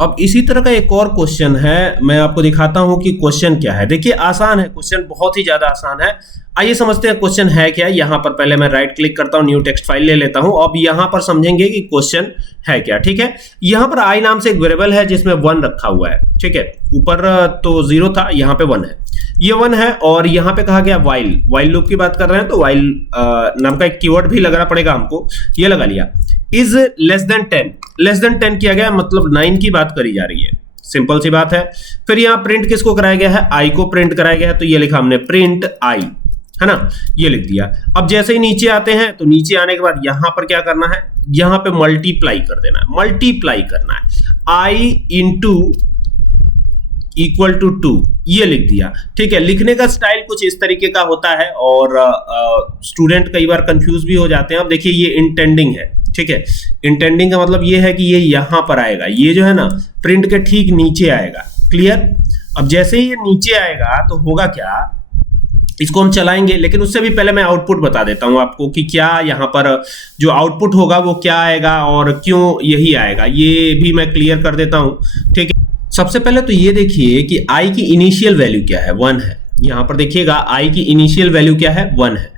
अब इसी तरह का एक और क्वेश्चन है, मैं आपको दिखाता हूं कि क्वेश्चन क्या है। देखिए आसान है क्वेश्चन, बहुत ही ज्यादा आसान है। आइए समझते हैं क्वेश्चन है क्या। यहां पर पहले मैं राइट क्लिक करता हूं, न्यू टेक्स्ट फाइल ले लेता हूं। अब यहां पर समझेंगे कि क्वेश्चन है क्या। ठीक है, यहां पर आई नाम से एक वेरिएबल है जिसमें 1 रखा हुआ है। ठीक है, ऊपर तो 0 था, यहां पे 1 है, ये 1 है। और यहां पे कहा गया वाइल लूप की बात कर रहे हैं, तो वाइल नाम का एक कीवर्ड भी लगाना पड़ेगा हमको, ये लगा लिया। इज लेस देन 10 किया गया, मतलब 9 की बात करी जा रही है, सिंपल सी बात है। फिर यहां प्रिंट किसको कराया गया है, आई को प्रिंट कराया गया है, तो ये लिखा हमने प्रिंट आई, है ना, ये लिख दिया। अब जैसे ही नीचे आते हैं तो नीचे आने के बाद यहां पर क्या करना है, यहां पे मल्टीप्लाई कर देना है, मल्टीप्लाई करना है, आई इंटू इक्वल टू 2, ये लिख दिया। ठीक है, लिखने का स्टाइल कुछ इस तरीके का होता है और स्टूडेंट कई बार कंफ्यूज भी हो जाते हैं। अब देखिए ये इंटेंडिंग है। ठीक है, इंटेंडिंग का मतलब ये है कि ये यहां पर आएगा, ये जो है ना प्रिंट के ठीक नीचे आएगा। क्लियर। अब जैसे ही ये नीचे आएगा तो होगा क्या, इसको हम चलाएंगे, लेकिन उससे भी पहले मैं आउटपुट बता देता हूं आपको कि क्या यहां पर जो आउटपुट होगा वो क्या आएगा और क्यों यही आएगा, ये भी मैं क्लियर कर देता हूं। ठीक है, सबसे पहले तो ये देखिए कि i की इनिशियल वैल्यू क्या है, 1 है। यहां पर देखिएगा i की इनिशियल वैल्यू क्या है, 1 है।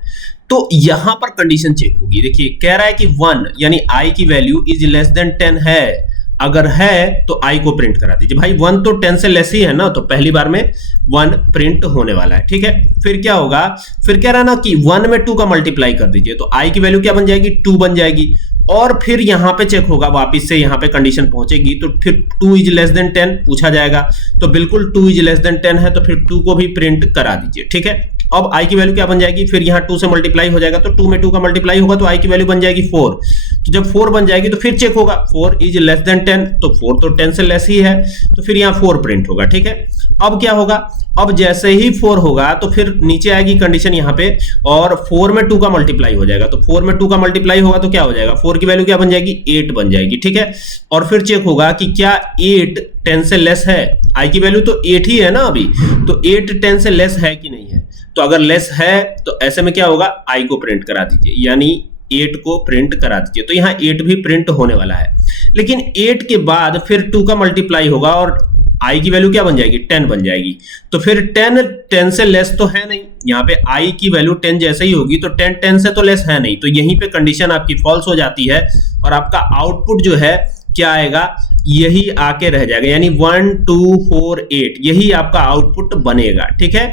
तो यहां पर कंडीशन चेक होगी। देखिए कह रहा है कि 1 यानी i की वैल्यू इज लेस देन 10 है। अगर है तो i को प्रिंट करा दीजिए। भाई 1 तो 10 से लेस ही है ना, तो पहली बार में 1 प्रिंट होने वाला है। ठीक है, फिर क्या होगा, फिर कह रहा है ना कि 1 में 2 का मल्टीप्लाई कर दीजिए, तो i की वैल्यू क्या बन जाएगी, 2 बन जाएगी। और फिर यहां पे चेक होगा, वापस से यहां पे कंडीशन पहुंचेगी, तो फिर 2 इज लेस देन 10 पूछा जाएगा, तो बिल्कुल 2 इज लेस देन 10 है, तो फिर 2 को भी प्रिंट करा दीजिए। ठीक है, अब i की वैल्यू क्या बन जाएगी, फिर यहाँ 2 से मल्टीप्लाई हो जाएगा, तो 2 में 2 का मल्टीप्लाई होगा, तो i की वैल्यू बन जाएगी 4। तो जब 4 बन जाएगी तो फिर चेक होगा, 4 इज लेस देन 10, तो 4 तो 10 से लेस ही है, तो फिर यहाँ 4 प्रिंट होगा। ठीक है, अब क्या होगा, अब जैसे ही 4 होगा तो फिर नीचे आएगी कंडीशन यहाँ पे, और 4 में 2 का मल्टीप्लाई हो जाएगा, तो 4 में 2 का मल्टीप्लाई होगा तो क्या हो जाएगा, 4 की वैल्यू क्या बन जाएगी, 8 बन जाएगी। ठीक है, और फिर चेक होगा कि क्या 8 10 से लेस है, i की वैल्यू तो 8 ही है ना अभी, तो 8 10 से लेस है कि नहीं है। तो अगर लेस है तो ऐसे में क्या होगा, i को प्रिंट करा दीजिए, यानी 8 को प्रिंट करा दीजिए। तो यहाँ 8 भी प्रिंट होने वाला है, लेकिन 8 के बाद फिर 2 का मल्टीप्लाई होगा और i की वैल्यू क्या बन जाएगी, 10 बन जाएगी। तो फिर 10 से लेस तो है नहीं, यहाँ पे i की वैल्यू 10 जैसे ही होगी, तो 10 से तो लेस है नहीं, तो यहीं पे कंडीशन आपकी फॉल्स हो जाती है और आपका आउटपुट जो है क्या आएगा, यही आके रह जाएगा, यानी 1 2 4 8 यही आपका आउटपुट बनेगा। ठीक है,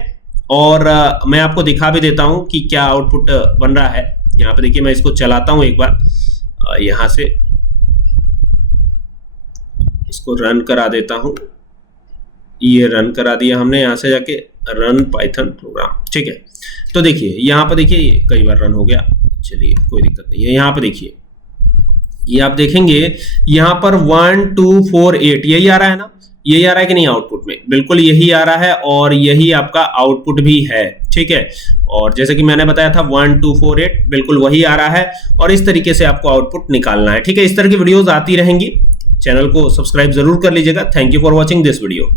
और मैं आपको दिखा भी देता हूं कि क्या आउटपुट बन रहा है। यहाँ पे देखिए मैं इसको चलाता हूं एक बार, यहां से इसको रन करा देता हूं, ये रन करा दिया हमने, यहां से जाके रन पाइथन प्रोग्राम। ठीक है, तो देखिए यहाँ पर देखिए ये कई बार रन हो गया, चलिए कोई दिक्कत नहीं है। यहाँ पे देखिए, ये आप देखेंगे यहाँ पर 1 2 4 8 यही आ रहा है ना, यही आ रहा है कि नहीं आउटपुट में, बिल्कुल यही आ रहा है और यही आपका आउटपुट भी है। ठीक है, और जैसे कि मैंने बताया था 1 2 4 8 बिल्कुल वही आ रहा है, और इस तरीके से आपको आउटपुट निकालना है। ठीक है, इस तरह की वीडियोस आती रहेंगी, चैनल को सब्सक्राइब जरूर कर लीजिएगा। Thank you for watching this video.